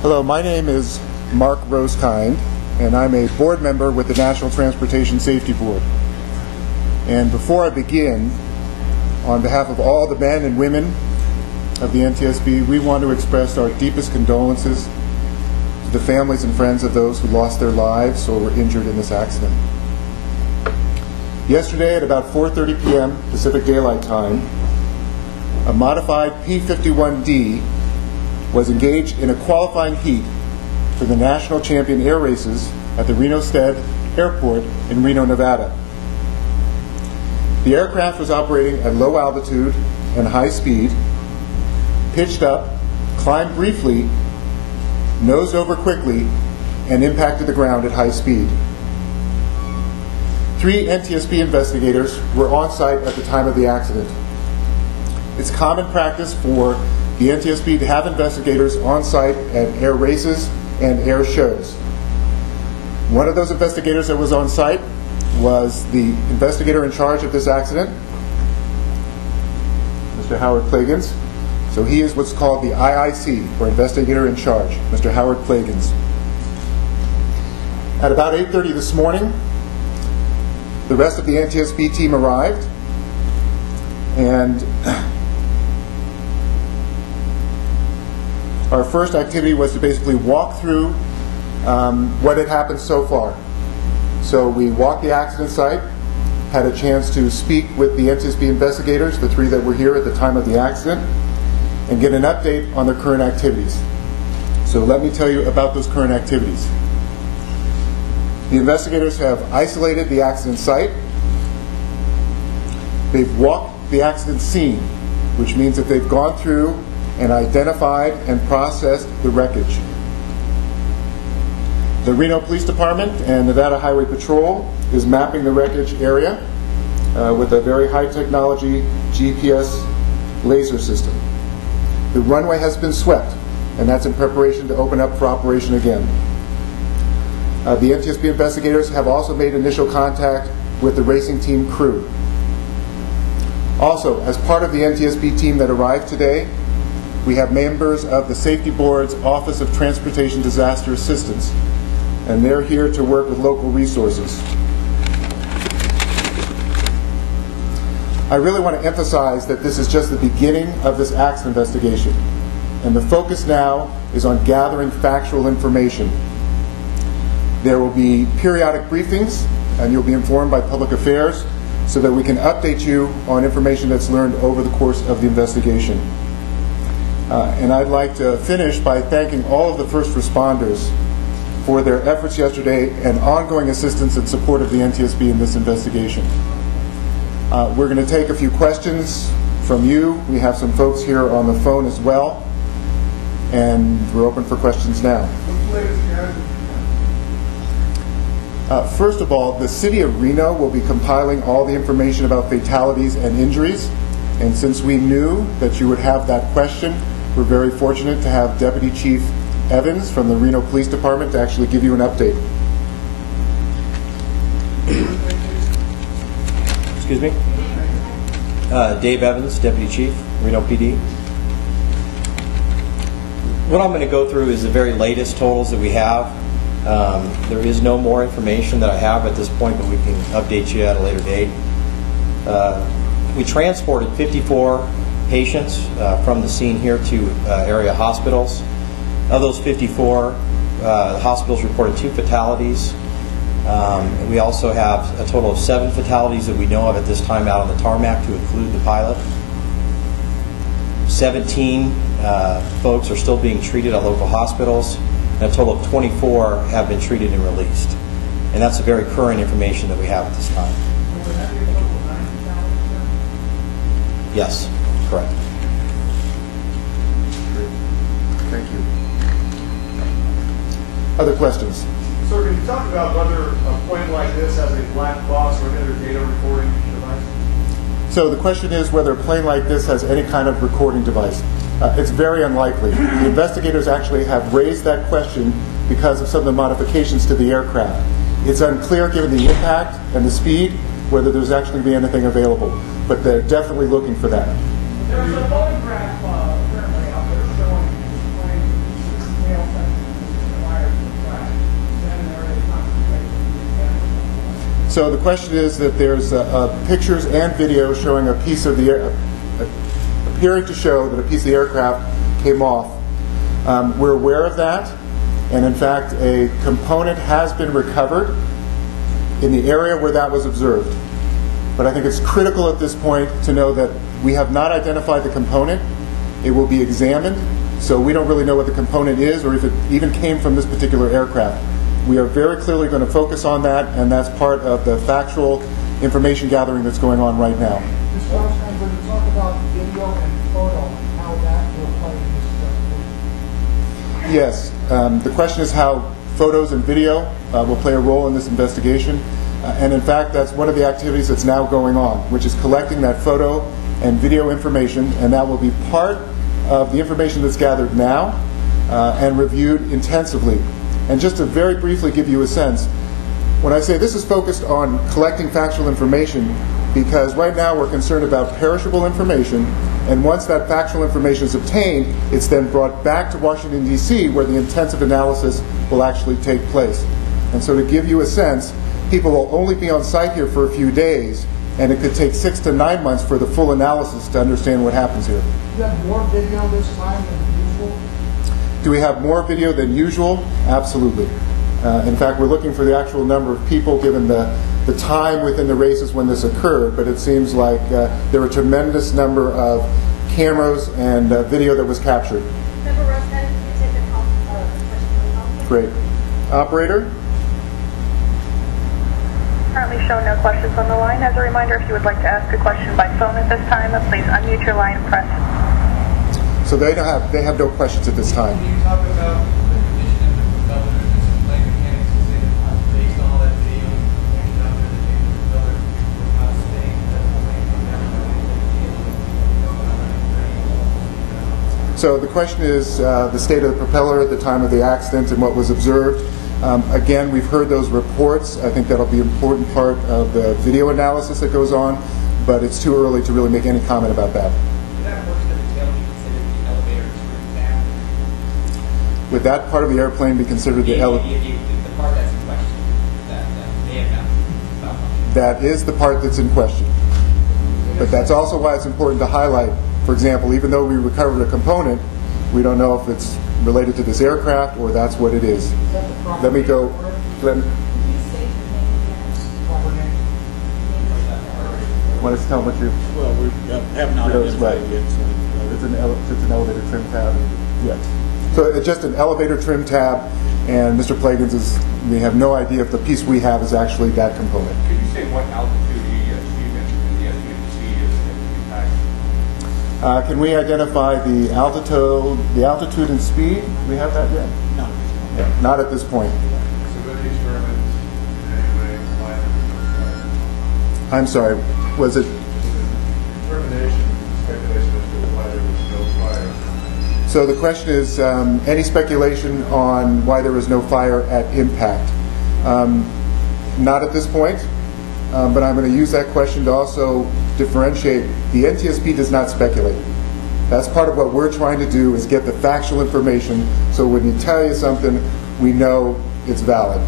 Hello, my name is Mark Rosekind, and I'm a board member with the National Transportation Safety Board. And before I begin, on behalf of all the men and women of the NTSB, we want to express our deepest condolences to the families and friends of those who lost their lives or were injured in this accident. Yesterday at about 4:30 p.m. Pacific Daylight Time, a modified P-51D was engaged in a qualifying heat for the national champion air races at the Reno Airport in Reno, Nevada. The aircraft was operating at low altitude and high speed, pitched up, climbed briefly, nosed over quickly, and impacted the ground at high speed. 3 NTSB investigators were on site at the time of the accident. It's common practice for the NTSB to have investigators on site at air races and air shows. One of those investigators that was on site was the investigator in charge of this accident, Mr. Howard Plagans. So he is what's called the IIC, or investigator in charge, Mr. Howard Plagans. At about 8:30 this morning, the rest of the NTSB team arrived, and our first activity was to basically walk through what had happened so far. So we walked the accident site, had a chance to speak with the NTSB investigators, the 3 that were here at the time of the accident, and get an update on their current activities. So let me tell you about those current activities. The investigators have isolated the accident site. They've walked the accident scene, which means that they've gone through and identified and processed the wreckage. The Reno Police Department and Nevada Highway Patrol is mapping the wreckage area with a very high technology GPS laser system. The runway has been swept, and that's in preparation to open up for operation again. The NTSB investigators have also made initial contact with the racing team crew. Also, as part of the NTSB team that arrived today, we have members of the Safety Board's Office of Transportation Disaster Assistance, and they're here to work with local resources. I really want to emphasize that this is just the beginning of this accident investigation, and the focus now is on gathering factual information. There will be periodic briefings, and you'll be informed by Public Affairs so that we can update you on information that's learned over the course of the investigation. And I'd like to finish by thanking all of the first responders for their efforts yesterday and ongoing assistance and support of the NTSB in this investigation. We're going to take a few questions from you. We have some folks here on the phone as well, and we're open for questions now. First of all, the City of Reno will be compiling all the information about fatalities and injuries, and since we knew that you would have that question, we're very fortunate to have Deputy Chief Evans from the Reno Police Department to actually give you an update. Excuse me? Dave Evans, Deputy Chief, Reno PD. What I'm going to go through is the very latest totals that we have. There is no more information that I have at this point, but we can update you at a later date. We transported 54 patients from the scene here to area hospitals. Of those 54, the hospitals reported 2 fatalities. And we also have a total of 7 fatalities that we know of at this time out on the tarmac, to include the pilot. 17 folks are still being treated at local hospitals, and a total of 24 have been treated and released. And that's the very current information that we have at this time. Yes, correct. Thank you. Other questions? So can you talk about whether a plane like this has a black box or another data recording device? So the question is whether a plane like this has any kind of recording device. It's very unlikely. The investigators actually have raised that question because of some of the modifications to the aircraft. It's unclear, given the impact and the speed, whether there's actually be anything available. But they're definitely looking for that. There's a photograph apparently out there showing the plane tail So the question is that there's pictures and video showing a piece of the appearing to show that a piece of the aircraft came off. We're aware of that, and in fact a component has been recovered in the area where that was observed. But I think it's critical at this point to know that we have not identified the component. It will be examined, so we don't really know what the component is or if it even came from this particular aircraft. We are very clearly going to focus on that, and that's part of the factual information gathering that's going on right now. Mr. Armstrong, when you talk about video and photo, how that will play in this investigation? Yes. The question is how photos and video will play a role in this investigation. And in fact, that's one of the activities that's now going on, which is collecting that photo and video information, and that will be part of the information that's gathered now and reviewed intensively. And just to very briefly give you a sense, when I say this is focused on collecting factual information, because right now we're concerned about perishable information, and once that factual information is obtained, it's then brought back to Washington, D.C., where the intensive analysis will actually take place. And so to give you a sense, people will only be on site here for a few days, and it could take 6 to 9 months for the full analysis to understand what happens here. Do you have more video this time than usual? Do we have more video than usual? Absolutely. In fact, we're looking for the actual number of people given the time within the races when this occurred, but it seems like there were a tremendous number of cameras and video that was captured. Member Rosette, you take the question. Great. Operator? Currently show no questions on the line. As a reminder, if you would like to ask a question by phone at this time, please unmute your line and press. So they have no questions at this time. Can you talk about the condition of the propeller and some flight mechanics to say that based on all that video and out there that the propeller was not staying at the plane on that. So the question is the state of the propeller at the time of the accident and what was observed. Again, we've heard those reports. I think that'll be an important part of the video analysis that goes on, but it's too early to really make any comment about that. Would that part of the tail be considered the elevator? The part that's in question, that may have not malfunctioned. That is the part that's in question. But that's also why it's important to highlight, for example, even though we recovered a component, we don't know if it's related to this aircraft or that's what it is. Let me go. Want us to tell what you... Well, we have not identified it yet. So it's an elevator trim tab. Yes. So it's just an elevator trim tab, and Mr. Plagans we have no idea if the piece we have is actually that component. Could you say what altitude the achievement in the SUC is in impact? Can we identify the altitude and speed? Do we have that yet? no. Yeah, not at this point. So that determines in any way why there was no flight. I'm sorry, was it? Determination, speculation as to why there was no fire. So the question is, any speculation on why there was no fire at impact? Not at this point, but I'm going to use that question to also differentiate. The NTSB does not speculate. That's part of what we're trying to do is get the factual information so when you tell you something, we know it's valid.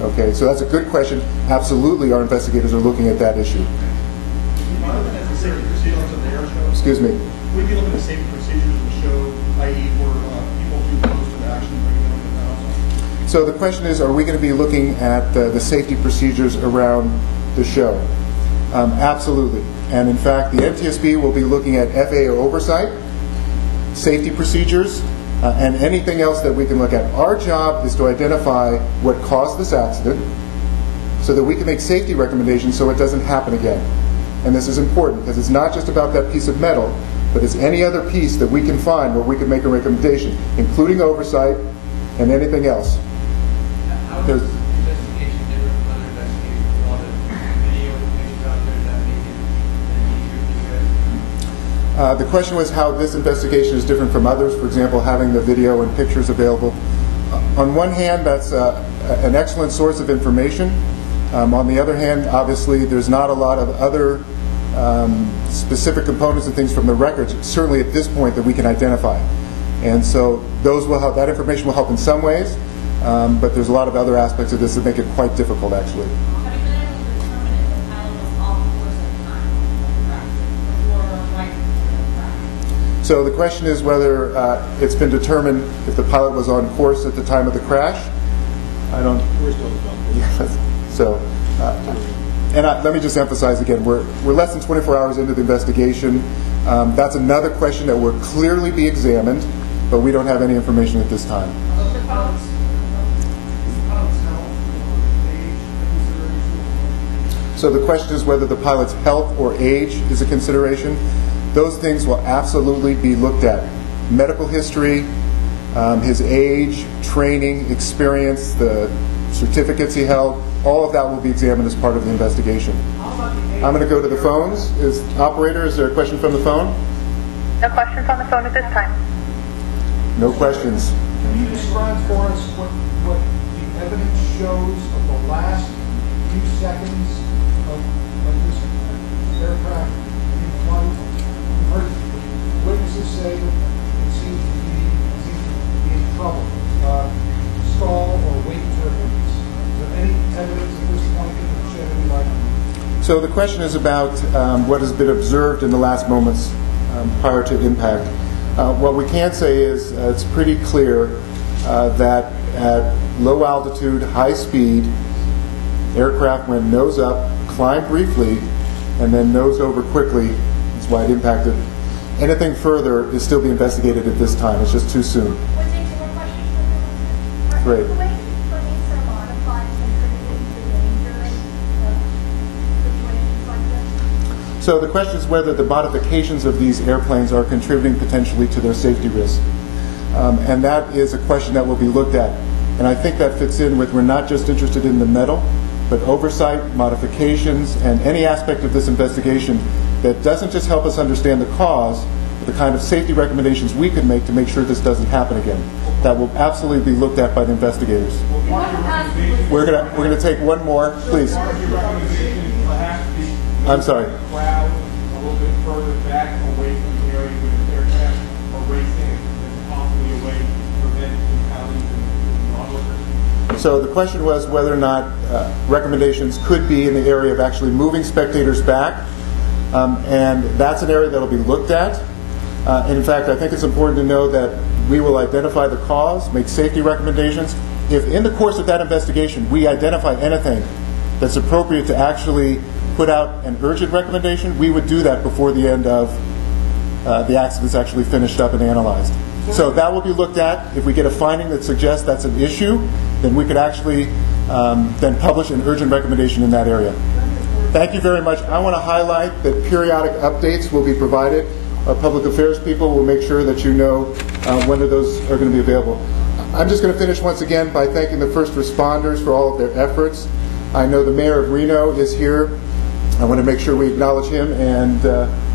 Okay, so that's a good question. Absolutely, our investigators are looking at that issue. Looking at the safety procedures of the air show. Excuse me. We'd be looking at safety procedures of the show, i.e. for people too close to the action, bringing them in and out. So the question is, are we going to be looking at the safety procedures around the show? Absolutely. And in fact, the NTSB will be looking at FAA oversight, safety procedures, and anything else that we can look at. Our job is to identify what caused this accident so that we can make safety recommendations so it doesn't happen again. And this is important because it's not just about that piece of metal, but it's any other piece that we can find where we can make a recommendation, including oversight and anything else. How is this investigation different from other investigations? With all the video information out there that make it easier for you guys? The question was how this investigation is different from others, for example, having the video and pictures available. On one hand, that's an excellent source of information. On the other hand, obviously, there's not a lot of other specific components and things from the records, certainly at this point, that we can identify. And so those will help, that information will help in some ways, but there's a lot of other aspects of this that make it quite difficult, actually. Have you been able to So the question is whether it's been determined if the pilot was on course at the time of the crash. I don't. We're still done. So, let me just emphasize again, we're less than 24 hours into the investigation. That's another question that will clearly be examined, but we don't have any information at this time. So the question is whether the pilot's health or age is a consideration. Those things will absolutely be looked at. Medical history, his age, training, experience, the certificates he held, all of that will be examined as part of the investigation. I'm going to go to the phones. Operator, is there a question from the phone? No questions on the phone at this time. No questions. Can you describe for us what the evidence shows of the last few seconds of this aircraft in flight? We've heard witnesses say that it seems to be in trouble. Stall or wait turbulence. Is there any evidence at this point that can shed any light on that? So the question is about what has been observed in the last moments prior to impact. What we can say is it's pretty clear that at low altitude, high speed, aircraft went nose up, climbed briefly, and then nosed over quickly. That's why it impacted. Anything further is still being investigated at this time. It's just too soon. Would you do a question for the Great. Are the way police are modified contributing to danger of situations like this? So the question is whether the modifications of these airplanes are contributing potentially to their safety risk. And that is a question that will be looked at. And I think that fits in with we're not just interested in the metal, but oversight, modifications, and any aspect of this investigation that doesn't just help us understand the cause, but the kind of safety recommendations we can make to make sure this doesn't happen again. That will absolutely be looked at by the investigators. We're gonna take one more, please. I'm sorry. Crowd a little bit further back away from the area where the aircraft are racing and possibly away to prevent fatalities and onlookers. So the question was whether or not recommendations could be in the area of actually moving spectators back, and that's an area that will be looked at. And in fact, I think it's important to know that we will identify the cause, make safety recommendations. If in the course of that investigation we identify anything that's appropriate to actually put out an urgent recommendation, we would do that before the end of the accident's actually finished up and analyzed. So that will be looked at. If we get a finding that suggests that's an issue, then we could actually then publish an urgent recommendation in that area. Thank you very much. I want to highlight that periodic updates will be provided. Our public affairs people will make sure that you know when those are going to be available. I'm just going to finish once again by thanking the first responders for all of their efforts. I know the mayor of Reno is here. I want to make sure we acknowledge him, and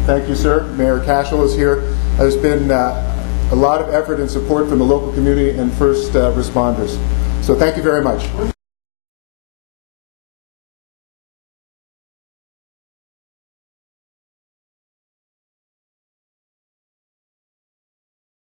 thank you, sir. Mayor Cashel is here. There's been a lot of effort and support from the local community and first responders. So thank you very much.